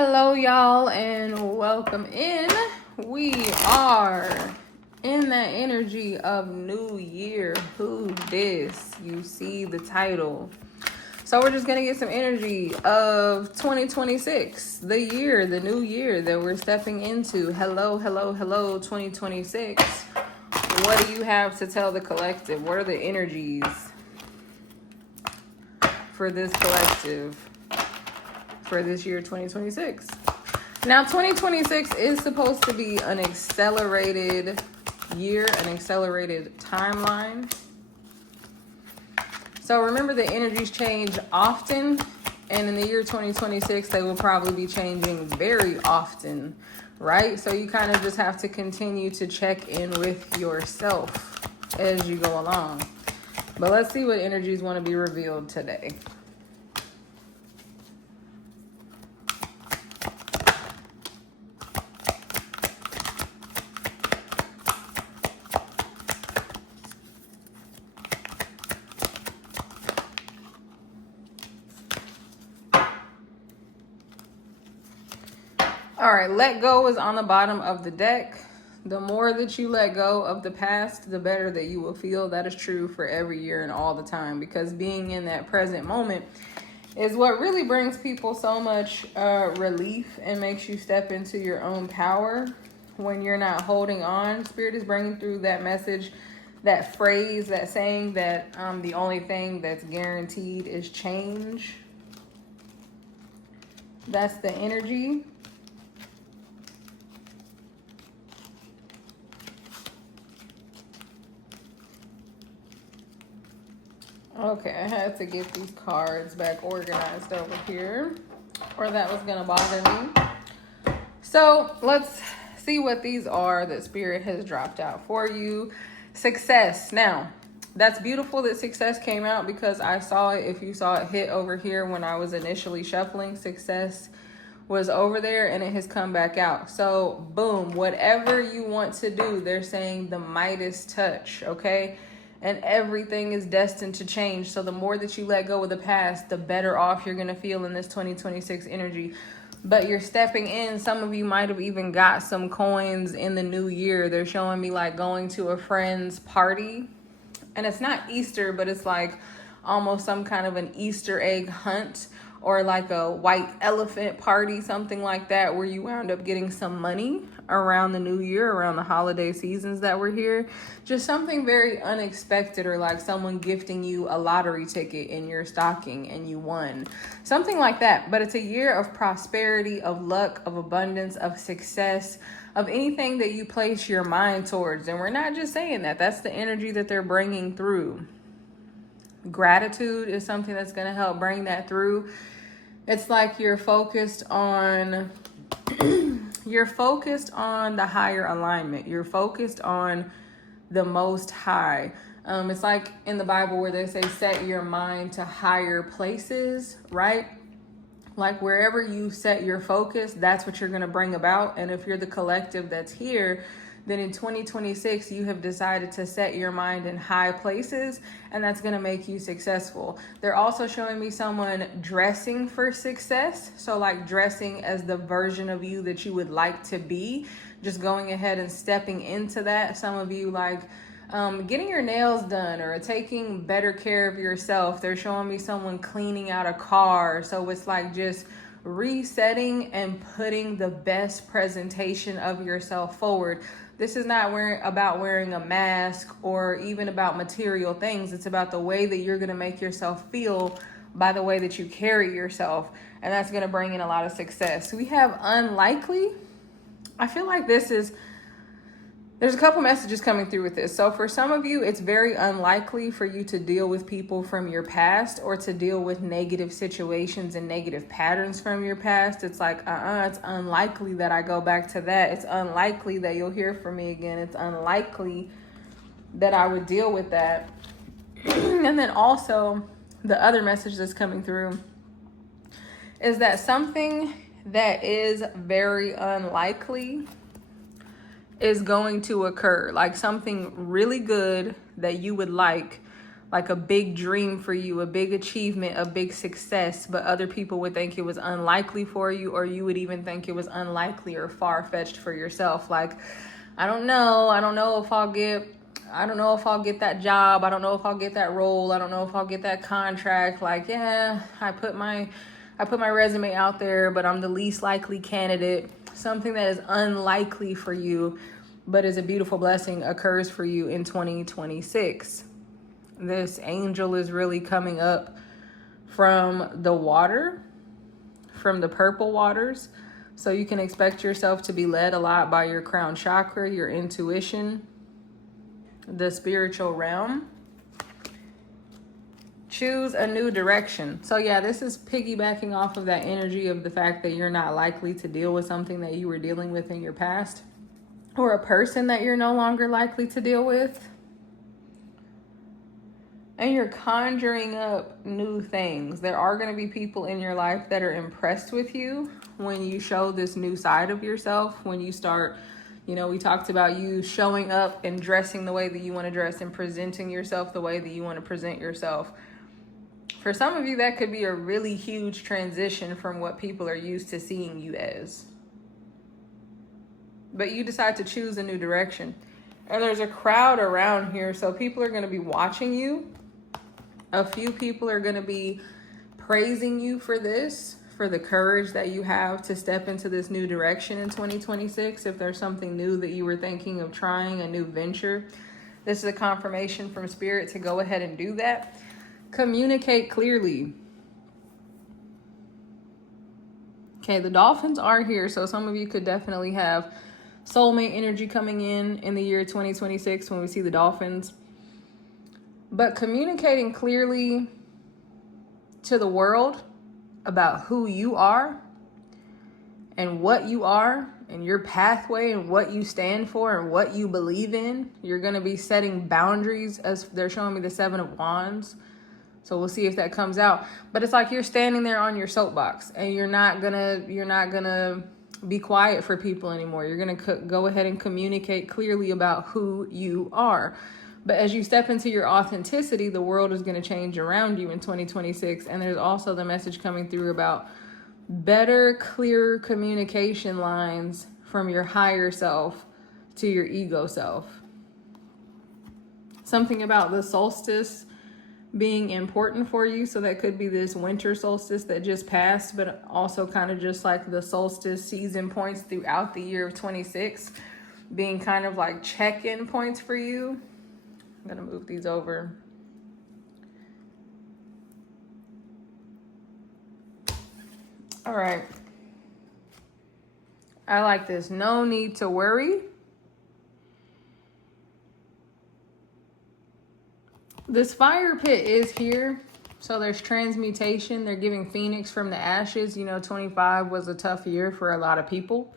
Hello, y'all, and welcome in. We are in that energy of New Year. Who dis? You see the title. So we're just going to get some energy of 2026, the year, the new year that we're stepping into. Hello, 2026. What do you have to tell the collective? What are the energies for this collective for this year, 2026? Now, 2026 is supposed to be an accelerated year, an accelerated timeline. So remember, the energies change often, and in the year 2026, they will probably be changing very often, right? So you kind of just have to continue to check in with yourself as you go along. But let's see what energies want to be revealed today. All right, let go is on the bottom of the deck. The more that you let go of the past, the better that you will feel. That is true for every year and all the time, because being in that present moment is what really brings people so much relief and makes you step into your own power when you're not holding on. Spirit is bringing through that message, that phrase, that saying that the only thing that's guaranteed is change. That's the energy. Okay, I had to get these cards back organized over here, or that was going to bother me. So let's see what these are that Spirit has dropped out for you. Success. Now, that's beautiful that success came out, because I saw it. If you saw it hit over here when I was initially shuffling, success was over there and it has come back out. So boom, whatever you want to do, they're saying the Midas touch, okay? And everything is destined to change. So the more that you let go of the past, the better off you're going to feel in this 2026 energy. But you're stepping in. Some of you might have even got some coins in the new year. They're showing me like going to a friend's party. And it's not Easter, but it's like almost some kind of an Easter egg hunt, or like a white elephant party, something like that, where you wound up getting some money around the new year, around the holiday seasons that were here. Just something very unexpected, or like someone gifting you a lottery ticket in your stocking and you won. Something like that. But it's a year of prosperity, of luck, of abundance, of success, of anything that you place your mind towards. And we're not just saying that. That's the energy that they're bringing through. Gratitude is something that's going to help bring that through. It's like you're focused on the higher alignment. You're focused on the Most High. It's like in the Bible where they say set your mind to higher places, right? Like wherever you set your focus, that's what you're going to bring about. And if you're the collective that's here, then in 2026, you have decided to set your mind in high places, and that's going to make you successful. They're also showing me someone dressing for success. So like dressing as the version of you that you would like to be, just going ahead and stepping into that. Some of you like getting your nails done or taking better care of yourself. They're showing me someone cleaning out a car. So it's like just resetting and putting the best presentation of yourself forward. This is not about wearing a mask or even about material things. It's about the way that you're going to make yourself feel by the way that you carry yourself. And that's going to bring in a lot of success. We have unlikely. I feel like there's a couple messages coming through with this. So for some of you, it's very unlikely for you to deal with people from your past, or to deal with negative situations and negative patterns from your past. It's like, it's unlikely that I go back to that. It's unlikely that you'll hear from me again. It's unlikely that I would deal with that. And then also the other message that's coming through is that something that is very unlikely is going to occur. Like something really good that you would like, like a big dream for you, a big achievement, a big success, but other people would think it was unlikely for you, or you would even think it was unlikely or far-fetched for yourself. Like, I don't know if I'll get that job. I don't know if I'll get that role. I don't know if I'll get that contract. Like, yeah, I put my resume out there, but I'm the least likely candidate. Something that is unlikely for you, but is a beautiful blessing, occurs for you in 2026. This angel is really coming up from the water, from the purple waters. So you can expect yourself to be led a lot by your crown chakra, your intuition, the spiritual realm. Choose a new direction. So yeah, this is piggybacking off of that energy of the fact that you're not likely to deal with something that you were dealing with in your past, or a person that you're no longer likely to deal with. And you're conjuring up new things. There are going to be people in your life that are impressed with you when you show this new side of yourself, when you start, we talked about you showing up and dressing the way that you want to dress and presenting yourself the way that you want to present yourself. For some of you, that could be a really huge transition from what people are used to seeing you as. But you decide to choose a new direction. And there's a crowd around here, so people are going to be watching you. A few people are going to be praising you for this, for the courage that you have to step into this new direction in 2026. If there's something new that you were thinking of trying, a new venture, this is a confirmation from Spirit to go ahead and do that. Communicate clearly. Okay, the dolphins are here, so some of you could definitely have soulmate energy coming in the year 2026 when we see the dolphins. But communicating clearly to the world about who you are and what you are and your pathway and what you stand for and what you believe in. You're going to be setting boundaries, as they're showing me the 7 of Wands. So we'll see if that comes out. But it's like you're standing there on your soapbox and you're not gonna be quiet for people anymore. You're going to go ahead and communicate clearly about who you are. But as you step into your authenticity, the world is going to change around you in 2026. And there's also the message coming through about better, clearer communication lines from your higher self to your ego self. Something about the solstice being important for you. So that could be this winter solstice that just passed, but also kind of just like the solstice season points throughout the year of 26 being kind of like check-in points for you. I'm going to move these over. All right. I like this. No need to worry. This fire pit is here. So there's transmutation. They're giving Phoenix from the ashes. 25 was a tough year for a lot of people.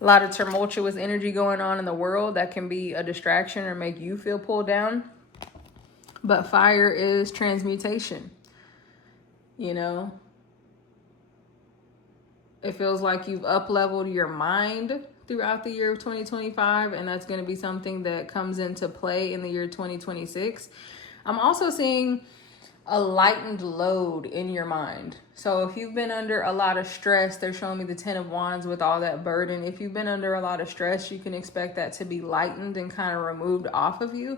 A lot of tumultuous energy going on in the world that can be a distraction or make you feel pulled down. But fire is transmutation. It feels like you've up-leveled your mind throughout the year of 2025, and that's going to be something that comes into play in the year 2026. I'm also seeing a lightened load in your mind. So if you've been under a lot of stress, they're showing me the 10 of Wands with all that burden. If you've been under a lot of stress, you can expect that to be lightened and kind of removed off of you.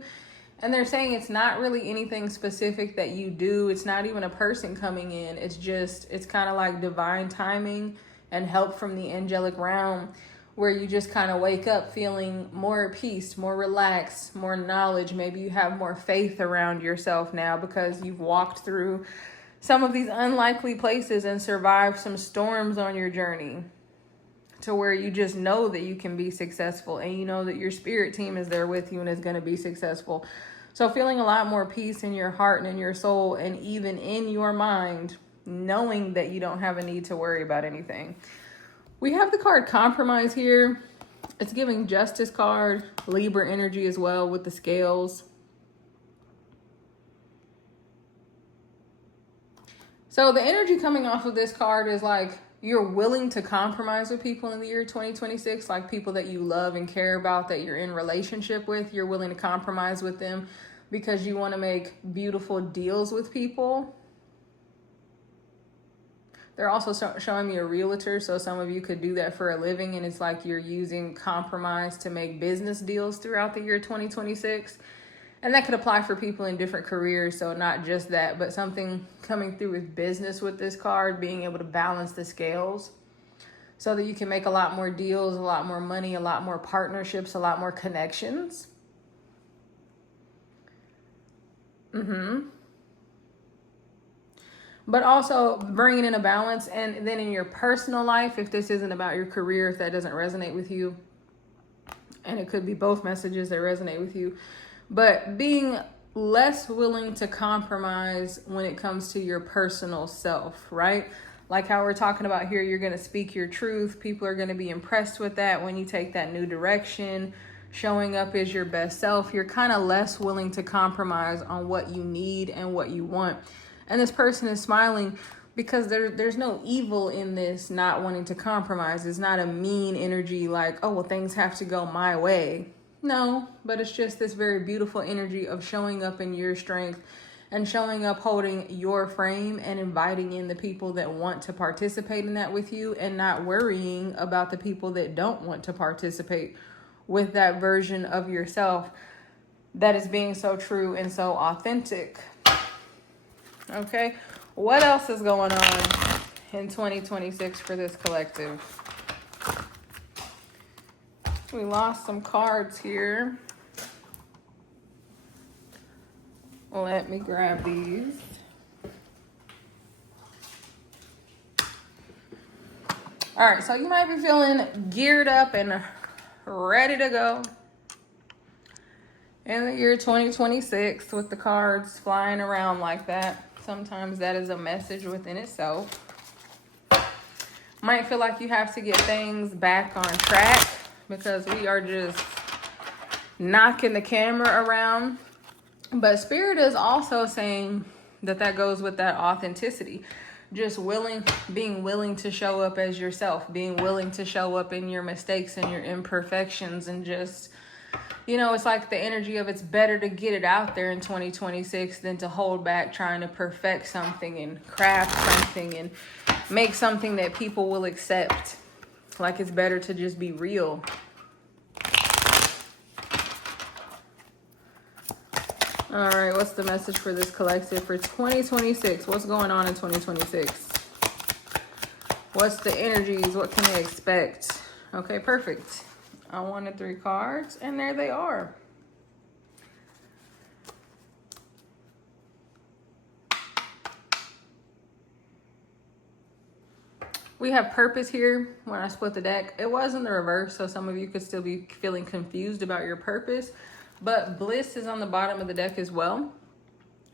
And they're saying it's not really anything specific that you do. It's not even a person coming in. It's kind of like divine timing and help from the angelic realm, where you just kind of wake up feeling more at peace, more relaxed, more knowledge. Maybe you have more faith around yourself now because you've walked through some of these unlikely places and survived some storms on your journey, to where you just know that you can be successful and you know that your spirit team is there with you and is going to be successful. So feeling a lot more peace in your heart and in your soul and even in your mind, knowing that you don't have a need to worry about anything. We have the card Compromise here. It's giving Justice card, Libra energy as well with the scales. So the energy coming off of this card is like you're willing to compromise with people in the year 2026, like people that you love and care about, that you're in relationship with. You're willing to compromise with them because you want to make beautiful deals with people. They're also showing me a realtor, so some of you could do that for a living, and it's like you're using compromise to make business deals throughout the year 2026. And that could apply for people in different careers, so not just that, but something coming through with business with this card, being able to balance the scales so that you can make a lot more deals, a lot more money, a lot more partnerships, a lot more connections. But also bringing in a balance. And then in your personal life, if this isn't about your career, if that doesn't resonate with you, and it could be both messages that resonate with you, but being less willing to compromise when it comes to your personal self, right? Like how we're talking about here, you're going to speak your truth. People are going to be impressed with that when you take that new direction, showing up as your best self. You're kind of less willing to compromise on what you need and what you want. And this person is smiling because there's no evil in this not wanting to compromise. It's not a mean energy like, oh, well, things have to go my way. No, but it's just this very beautiful energy of showing up in your strength and showing up holding your frame and inviting in the people that want to participate in that with you, and not worrying about the people that don't want to participate with that version of yourself that is being so true and so authentic. Okay, what else is going on in 2026 for this collective? We lost some cards here. Let me grab these. All right, so you might be feeling geared up and ready to go in the year 2026 with the cards flying around like that. Sometimes that is a message within itself. Might feel like you have to get things back on track because we are just knocking the camera around. But Spirit is also saying that goes with that authenticity. Just being willing to show up as yourself, being willing to show up in your mistakes and your imperfections, and just, it's like the energy of it's better to get it out there in 2026 than to hold back trying to perfect something and craft something and make something that people will accept. Like it's better to just be real. All right, what's the message for this collective for 2026? What's going on in 2026? What's the energies? What can they expect? Okay, perfect. I wanted 3 cards, and there they are. We have purpose here when I split the deck. It was in the reverse, so some of you could still be feeling confused about your purpose. But bliss is on the bottom of the deck as well.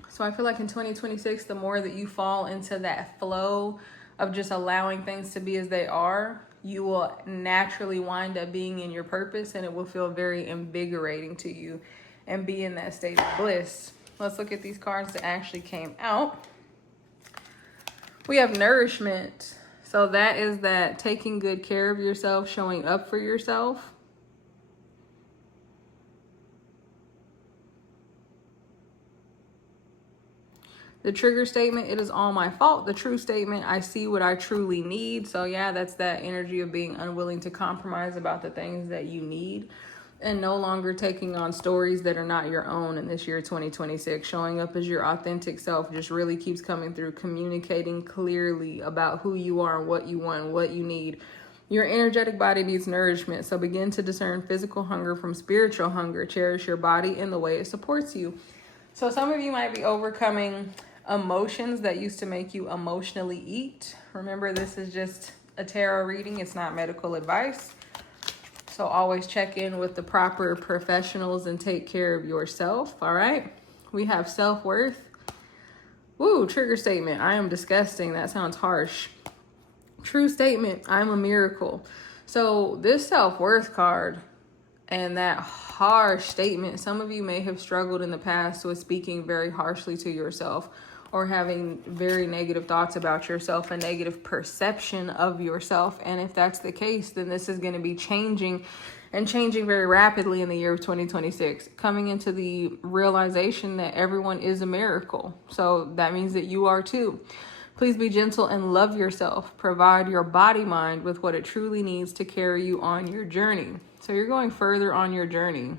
So I feel like in 2026, the more that you fall into that flow of just allowing things to be as they are, you will naturally wind up being in your purpose, and it will feel very invigorating to you and be in that state of bliss. Let's look at these cards that actually came out. We have nourishment. So that is that taking good care of yourself, showing up for yourself. The trigger statement, it is all my fault. The true statement, I see what I truly need. So yeah, that's that energy of being unwilling to compromise about the things that you need and no longer taking on stories that are not your own in this year 2026. Showing up as your authentic self just really keeps coming through, communicating clearly about who you are and what you want and what you need. Your energetic body needs nourishment, so begin to discern physical hunger from spiritual hunger. Cherish your body in the way it supports you. So some of you might be overcoming emotions that used to make you emotionally eat. Remember, this is just a tarot reading. It's not medical advice. So always check in with the proper professionals and take care of yourself. All right. We have self-worth. Woo, trigger statement. I am disgusting. That sounds harsh. True statement. I'm a miracle. So this self-worth card and that harsh statement, some of you may have struggled in the past with speaking very harshly to yourself or having very negative thoughts about yourself, a negative perception of yourself. And if that's the case, then this is going to be changing and changing very rapidly in the year of 2026, coming into the realization that everyone is a miracle. So that means that you are too. Please be gentle and love yourself. Provide your body mind with what it truly needs to carry you on your journey. So you're going further on your journey.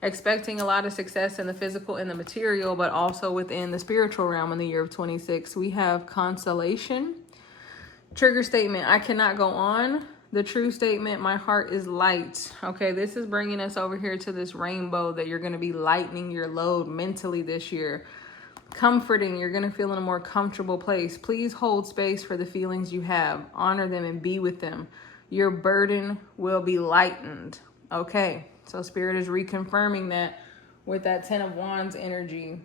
Expecting a lot of success in the physical and the material, but also within the spiritual realm in the year of 26. We have consolation. Trigger statement, I cannot go on. The true statement, my heart is light. Okay, this is bringing us over here to this rainbow that you're going to be lightening your load mentally this year. Comforting, you're going to feel in a more comfortable place. Please hold space for the feelings you have. Honor them and be with them. Your burden will be lightened. Okay, so Spirit is reconfirming that with that 10 of Wands energy.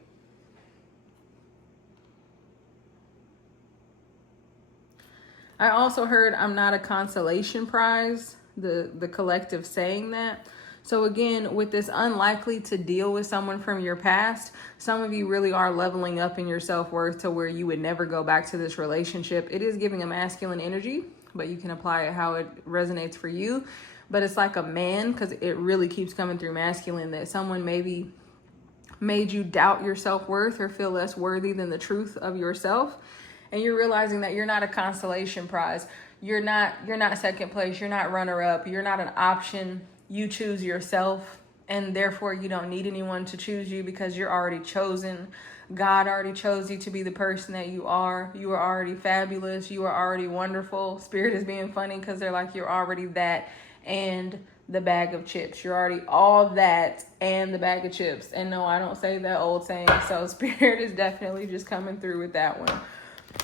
I also heard I'm not a consolation prize, the collective saying that. So again, with this unlikely to deal with someone from your past, some of you really are leveling up in your self-worth to where you would never go back to this relationship. It is giving a masculine energy, but you can apply it how it resonates for you. But it's like a man, because it really keeps coming through masculine, that someone maybe made you doubt your self-worth or feel less worthy than the truth of yourself. And you're realizing that you're not a consolation prize. You're not second place. You're not runner up. You're not an option. You choose yourself, and therefore you don't need anyone to choose you because you're already chosen. God already chose you to be the person that you are. You are already fabulous. You are already wonderful. Spirit is being funny because they're like, you're already that and the bag of chips. You're already all that and the bag of chips. And no, I don't say that old saying. So Spirit is definitely just coming through with that one.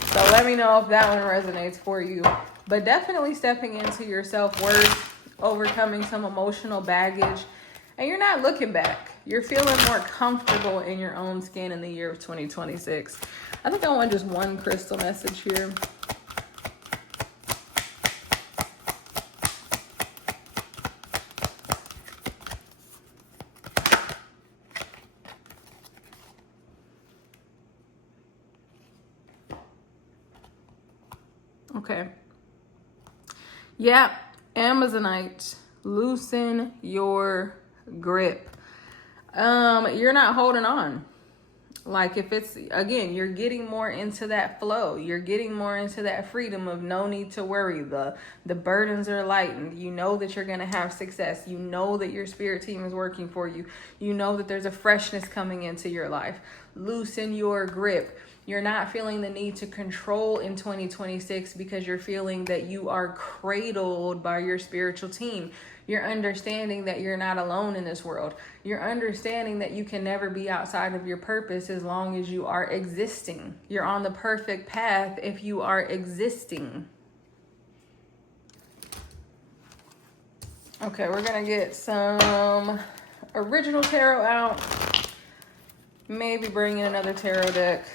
So let me know if that one resonates for you. But definitely stepping into your self-worth, overcoming some emotional baggage, and you're not looking back. You're feeling more comfortable in your own skin in the year of 2026. I think I want just one crystal message here. Okay. Yeah, Amazonite, loosen your grip. You're not holding on. Like if it's, again, you're getting more into that flow. You're getting more into that freedom of no need to worry. The burdens are lightened. You know that you're going to have success. You know that your spirit team is working for you. You know that there's a freshness coming into your life. Loosen your grip. You're not feeling the need to control in 2026 because you're feeling that you are cradled by your spiritual team. You're understanding that you're not alone in this world. You're understanding that you can never be outside of your purpose as long as you are existing. You're on the perfect path if you are existing. Okay, we're going to get some original tarot out. Maybe bring in another tarot deck.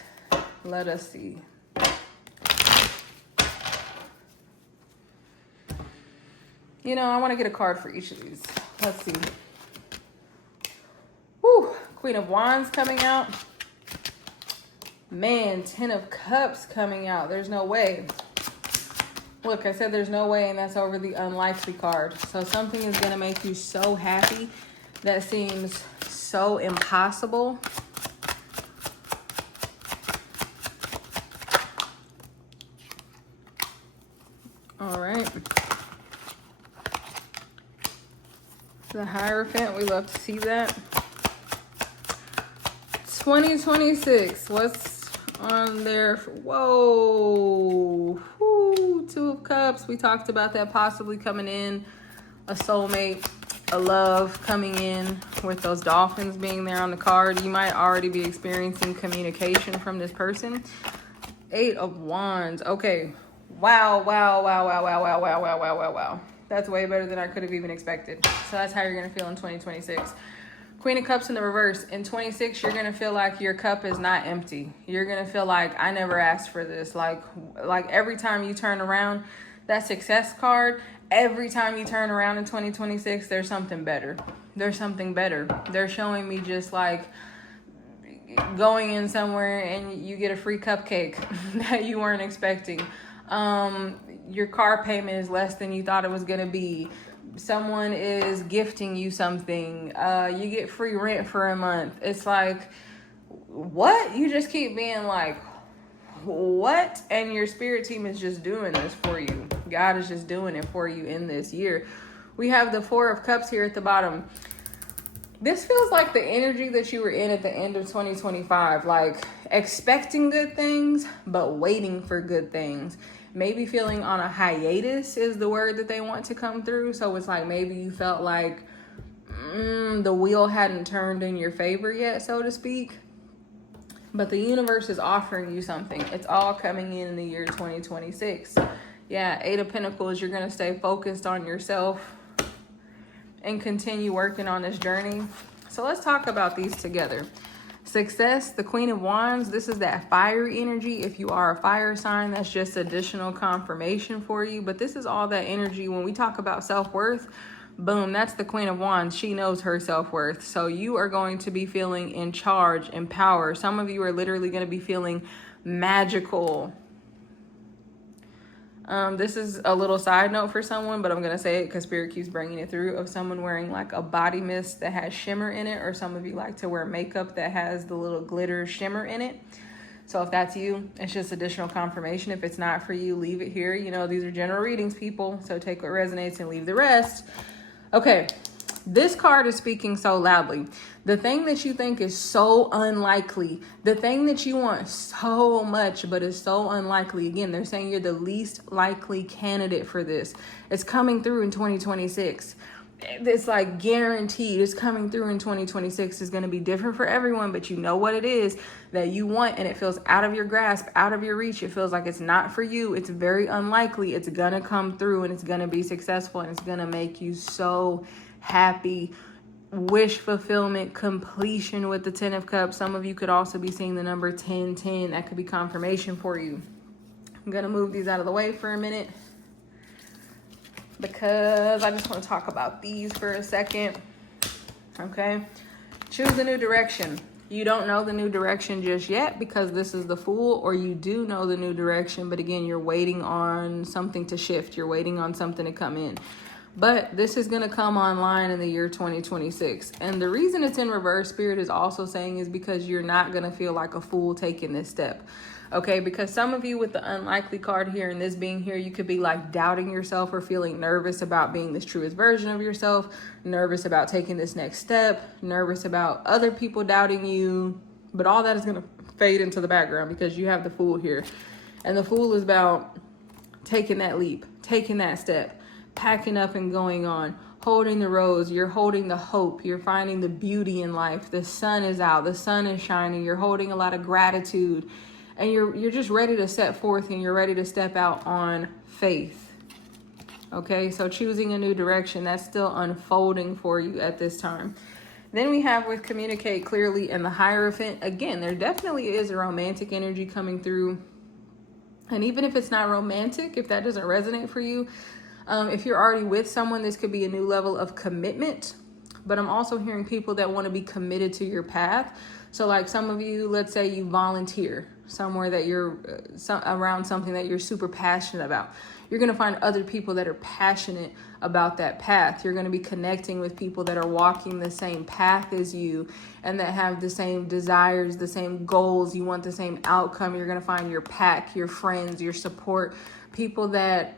Let us see. You know, I want to get a card for each of these. Let's see. Woo! Queen of Wands coming out. Man, 10 of Cups coming out. There's no way. Look, I said there's no way, and that's over the unlikely card. So something is going to make you so happy that seems so impossible. All right. The Hierophant, we love to see that. 2026, what's on there? Whoa. Woo, 2 of Cups. We talked about that possibly coming in. A soulmate, a love coming in with those dolphins being there on the card. You might already be experiencing communication from this person. 8 of Wands. Okay. Wow. That's way better than I could have even expected. So that's how you're going to feel in 2026. Queen of Cups in the reverse. In 26, you're going to feel like your cup is not empty. You're going to feel like, I never asked for this. Like every time you turn around, that success card, every time you turn around in 2026, there's something better. There's something better. They're showing me just like going in somewhere and you get a free cupcake that you weren't expecting. Your car payment is less than you thought it was going to be. someone is gifting you something. You get free rent for a month. It's like, what? You just keep being like, what? And your spirit team is just doing this for you. God is just doing it for you in this year. We have the Four of Cups here at the bottom. This feels like the energy that you were in at the end of 2025, like expecting good things, but waiting for good things. Maybe feeling on a hiatus is the word that they want to come through. So it's like maybe you felt like the wheel hadn't turned in your favor yet, so to speak. But the universe is offering you something. It's all coming in the year 2026. Yeah, Eight of Pentacles, you're going to stay focused on yourself and continue working on this journey. So let's talk about these together. Success, the Queen of Wands, this is that fiery energy. If you are a fire sign, that's just additional confirmation for you. But this is all that energy. When we talk about self-worth, boom, that's the Queen of Wands. She knows her self-worth. So you are going to be feeling in charge, in power. Some of you are literally going to be feeling magical. This is a little side note for someone, but I'm going to say it because Spirit keeps bringing it through, of someone wearing like a body mist that has shimmer in it, or some of you like to wear makeup that has the little glitter shimmer in it. So if that's you, it's just additional confirmation. If it's not for you, leave it here. You know, these are general readings, people. So take what resonates and leave the rest. Okay, this card is speaking so loudly. The thing that you think is so unlikely, the thing that you want so much but is so unlikely, again, they're saying you're the least likely candidate for this. It's coming through in 2026. It's like guaranteed. It's coming through in 2026. It's going to be different for everyone, but you know what it is that you want, and it feels out of your grasp, out of your reach. It feels like it's not for you. It's very unlikely. It's going to come through, and it's going to be successful, and it's going to make you so happy. Wish fulfillment, completion with the Ten of Cups. Some of you could also be seeing the number 1010. That could be confirmation for you. I'm going to move these out of the way for a minute, because I just want to talk about these for a second. Okay. Choose a new direction. You don't know the new direction just yet because this is the Fool, or you do know the new direction, but again, you're waiting on something to shift. You're waiting on something to come in. But this is going to come online in the year 2026. And the reason it's in reverse, Spirit is also saying, is because you're not going to feel like a fool taking this step. Okay, because some of you with the unlikely card here and this being here, you could be like doubting yourself or feeling nervous about being this truest version of yourself, nervous about taking this next step, nervous about other people doubting you. But all that is going to fade into the background because you have the Fool here. And the Fool is about taking that leap, taking that step, packing up and going on, holding the rose. You're holding the hope. You're finding the beauty in life. The sun is out. The sun is shining. You're holding a lot of gratitude. And you're just ready to set forth, and you're ready to step out on faith. Okay, so choosing a new direction, that's still unfolding for you at this time. Then we have with Communicate Clearly and the Hierophant. Again, there definitely is a romantic energy coming through. And even if it's not romantic, if that doesn't resonate for you, if you're already with someone, this could be a new level of commitment. But I'm also hearing people that want to be committed to your path. So like some of you, let's say you volunteer somewhere that you're around something that you're super passionate about. You're going to find other people that are passionate about that path. You're going to be connecting with people that are walking the same path as you and that have the same desires, the same goals. You want the same outcome. You're going to find your pack, your friends, your support, people that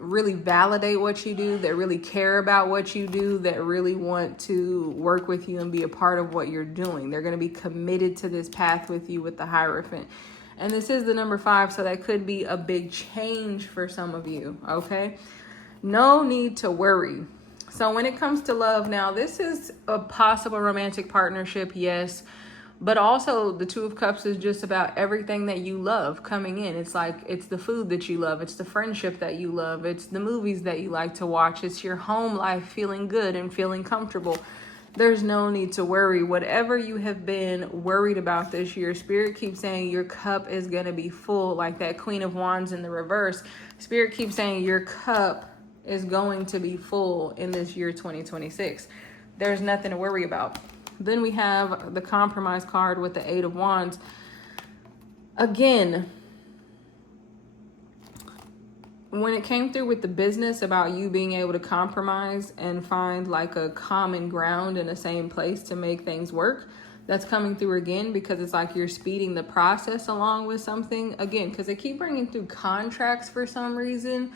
really validate what you do, that really care about what you do, that really want to work with you and be a part of what you're doing. They're going to be committed to this path with you with the Hierophant. And this is the number 5, so that could be a big change for some of you, okay? No need to worry. So when it comes to love, now this is a possible romantic partnership, yes. But also the Two of Cups is just about everything that you love coming in. It's like, it's the food that you love. It's the friendship that you love. It's the movies that you like to watch. It's your home life feeling good and feeling comfortable. There's no need to worry. Whatever you have been worried about this year, Spirit keeps saying your cup is going to be full, like that Queen of Wands in the reverse. Spirit keeps saying your cup is going to be full in this year 2026. There's nothing to worry about. Then we have the Compromise card with the Eight of Wands. Again, when it came through with the business about you being able to compromise and find like a common ground in the same place to make things work, that's coming through again, because it's like you're speeding the process along with something again, because they keep bringing through contracts for some reason.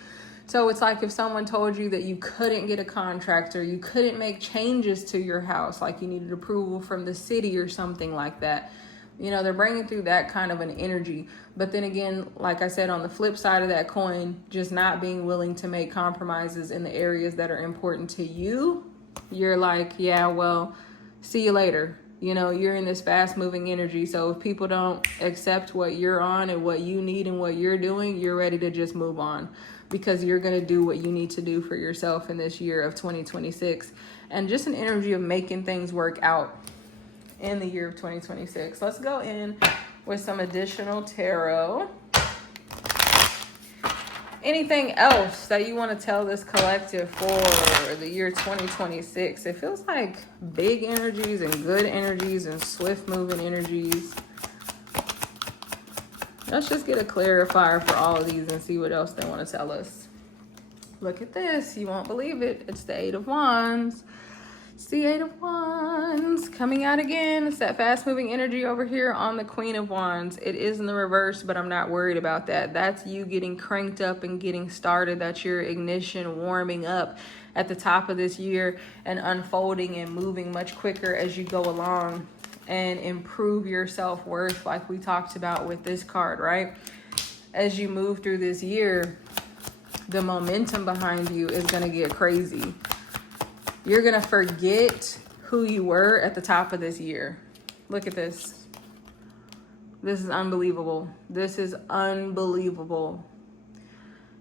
So it's like if someone told you that you couldn't get a contract or you couldn't make changes to your house, like you needed approval from the city or something like that. You know, they're bringing through that kind of an energy. But then again, like I said, on the flip side of that coin, just not being willing to make compromises in the areas that are important to you. You're like, yeah, well, see you later. You know, you're in this fast moving energy. So if people don't accept what you're on and what you need and what you're doing, you're ready to just move on, because you're going to do what you need to do for yourself in this year of 2026. And just an energy of making things work out in the year of 2026. Let's go in with some additional tarot. Anything else that you want to tell this collective for the year 2026? It feels like big energies and good energies and swift moving energies. Let's just get a clarifier for all of these and see what else they want to tell us. Look at this. You won't believe it. It's the Eight of Wands. It's the Eight of Wands coming out again. It's that fast moving energy over here on the Queen of Wands. It is in the reverse, but I'm not worried about that. That's you getting cranked up and getting started. That's your ignition warming up at the top of this year and unfolding and moving much quicker as you go along and improve your self-worth, like we talked about with this card, right? As you move through this year, the momentum behind you is going to get crazy. You're going to forget who you were at the top of this year. Look at this. This is unbelievable. This is unbelievable.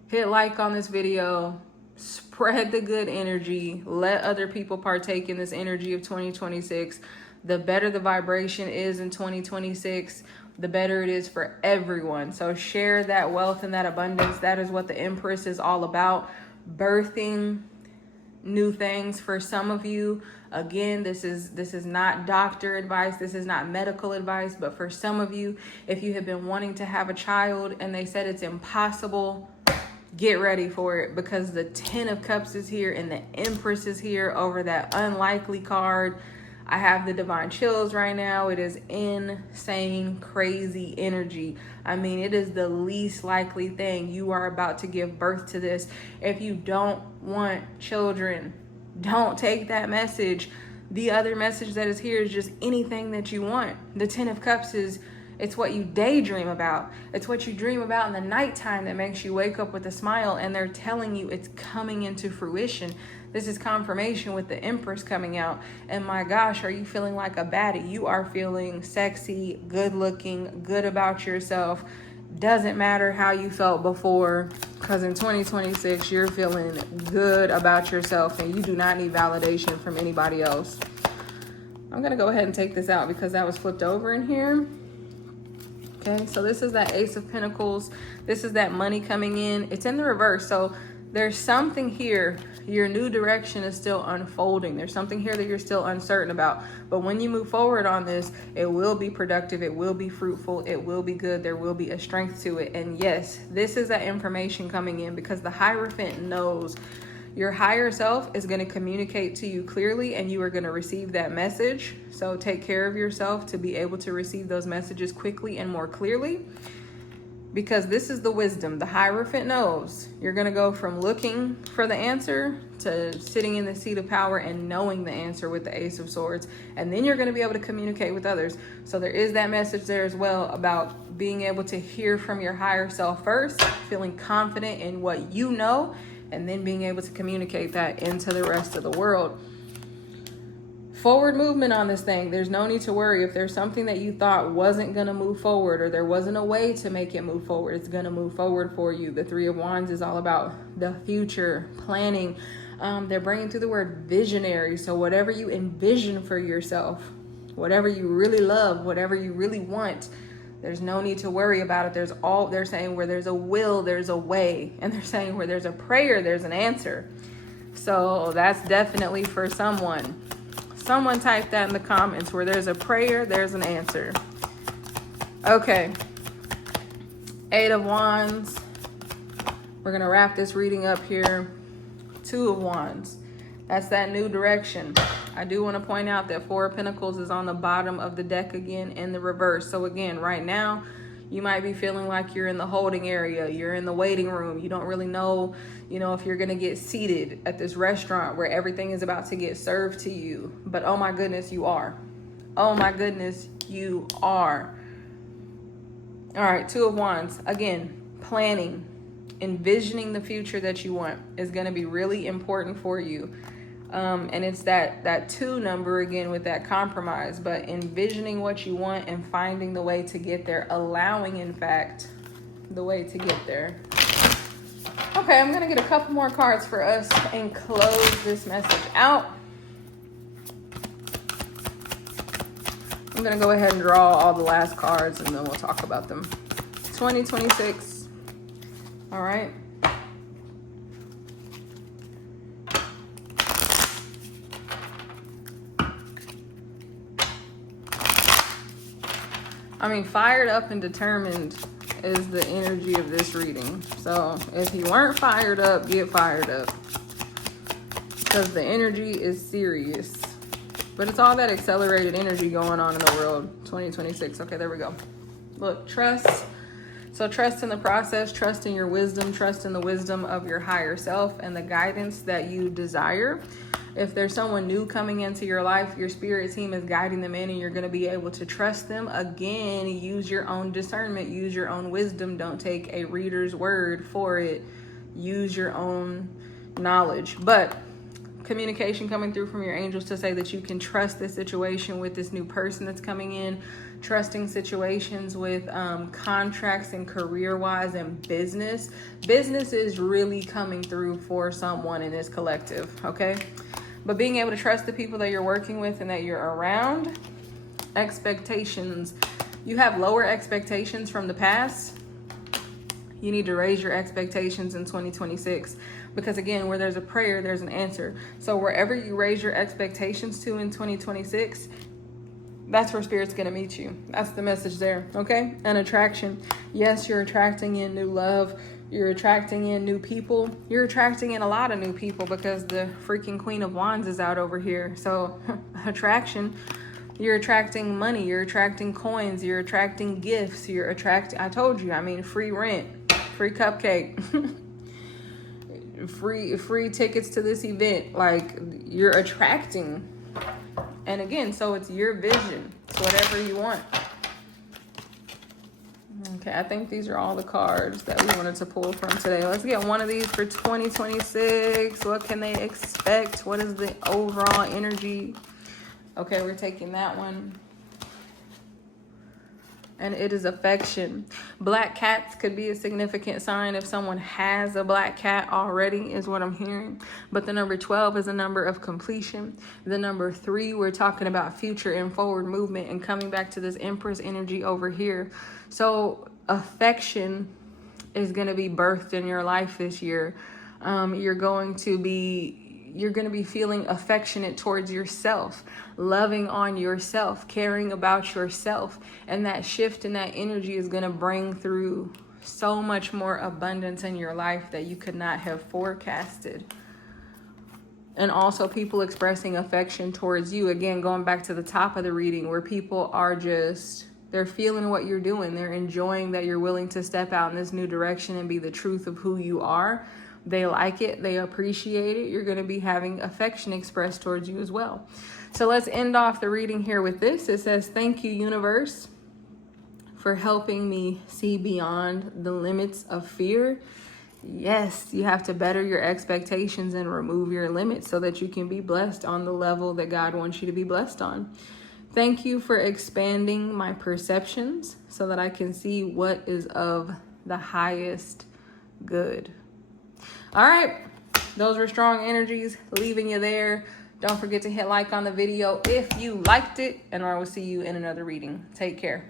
Hit like on this video. Spread the good energy. Let other people partake in this energy of 2026. The better the vibration is in 2026, the better it is for everyone. So share that wealth and that abundance. That is what the Empress is all about. Birthing new things for some of you. Again, this is not doctor advice. This is not medical advice. But for some of you, if you have been wanting to have a child and they said it's impossible, get ready for it, because the Ten of Cups is here and the Empress is here over that unlikely card. I have the divine chills right now. It is insane, crazy energy. I mean, it is the least likely thing. You are about to give birth to this. If you don't want children, don't take that message. The other message that is here is just anything that you want. The Ten of Cups is, it's what you daydream about. It's what you dream about in the nighttime that makes you wake up with a smile, and they're telling you it's coming into fruition. This is confirmation with the Empress coming out. And my gosh, are you feeling like a baddie? You are feeling sexy, good looking, good about yourself. Doesn't matter how you felt before, because in 2026, you're feeling good about yourself and you do not need validation from anybody else. I'm going to go ahead and take this out because that was flipped over in here. Okay, so this is that Ace of Pentacles. This is that money coming in. It's in the reverse. So there's something here. Your new direction is still unfolding. There's something here that you're still uncertain about. But when you move forward on this, it will be productive. It will be fruitful. It will be good. There will be a strength to it. And yes, this is that information coming in, because the Hierophant knows your higher self is going to communicate to you clearly, and you are going to receive that message. So take care of yourself to be able to receive those messages quickly and more clearly. Because this is the wisdom. The Hierophant knows you're going to go from looking for the answer to sitting in the seat of power and knowing the answer with the Ace of Swords. And then you're going to be able to communicate with others. So there is that message there as well about being able to hear from your higher self first, feeling confident in what you know, and then being able to communicate that into the rest of the world. Forward movement on this thing. There's no need to worry. If there's something that you thought wasn't going to move forward, or there wasn't a way to make it move forward, it's going to move forward for you. The Three of Wands is all about the future, planning. They're bringing through the word visionary. So whatever you envision for yourself, whatever you really love, whatever you really want, there's no need to worry about it. They're saying where there's a will, there's a way. And they're saying where there's a prayer, there's an answer. So that's definitely for someone. Someone type that in the comments. Where there's a prayer, there's an answer. Okay. Eight of Wands. We're going to wrap this reading up here. Two of Wands. That's that new direction. I do want to point out that Four of Pentacles is on the bottom of the deck again in the reverse. So again, right now, you might be feeling like you're in the holding area. You're in the waiting room. You don't really know, if you're going to get seated at this restaurant where everything is about to get served to you. But oh my goodness, you are. Oh my goodness, you are. All right, Two of Wands. Again, planning, envisioning the future that you want is going to be really important for you. And it's that 2 number again with that compromise, but envisioning what you want and finding the way to get there, allowing, in fact, the way to get there. Okay, I'm going to get a couple more cards for us and close this message out. I'm going to go ahead and draw all the last cards and then we'll talk about them. 2026. All right. I mean, fired up and determined is the energy of this reading. So if you weren't fired up, get fired up. Because the energy is serious. But it's all that accelerated energy going on in the world. 2026. Okay, there we go. Look, trust. So trust in the process, trust in your wisdom, trust in the wisdom of your higher self and the guidance that you desire. If there's someone new coming into your life, your spirit team is guiding them in and you're going to be able to trust them. Again, use your own discernment, use your own wisdom. Don't take a reader's word for it. Use your own knowledge. But communication coming through from your angels to say that you can trust this situation with this new person that's coming in, trusting situations with contracts and career-wise and business. Business is really coming through for someone in this collective, okay? But being able to trust the people that you're working with and that you're around. Expectations. You have lower expectations from the past. You need to raise your expectations in 2026. Because again, where there's a prayer, there's an answer. So wherever you raise your expectations to in 2026, that's where Spirit's going to meet you. That's the message there, okay? An attraction. Yes, you're attracting in new love. You're attracting in new people. You're attracting in a lot of new people because the freaking Queen of Wands is out over here. So attraction. You're attracting money. You're attracting coins. You're attracting gifts. You're attracting, I told you, I mean, free rent, free cupcake, free tickets to this event. Like, you're attracting. And again, so it's your vision. It's whatever you want. Okay, I think these are all the cards that we wanted to pull from today. Let's get one of these for 2026. What can they expect? What is the overall energy? Okay, we're taking that one. And it is affection. Black cats could be a significant sign if someone has a black cat already, is what I'm hearing. But the number 12 is a number of completion. The number 3, we're talking about future and forward movement and coming back to this Empress energy over here. So affection is going to be birthed in your life this year. You're going to be feeling affectionate towards yourself, loving on yourself, caring about yourself. And that shift in that energy is going to bring through so much more abundance in your life that you could not have forecasted. And also people expressing affection towards you. Again, going back to the top of the reading where people are they're feeling what you're doing. They're enjoying that you're willing to step out in this new direction and be the truth of who you are. They like it. They appreciate it. You're going to be having affection expressed towards you as well. So let's end off the reading here with this. It says, thank you, universe, for helping me see beyond the limits of fear. Yes, you have to better your expectations and remove your limits so that you can be blessed on the level that God wants you to be blessed on. Thank you for expanding my perceptions so that I can see what is of the highest good. All right, those were strong energies, leaving you there. Don't forget to hit like on the video if you liked it, and I will see you in another reading. Take care.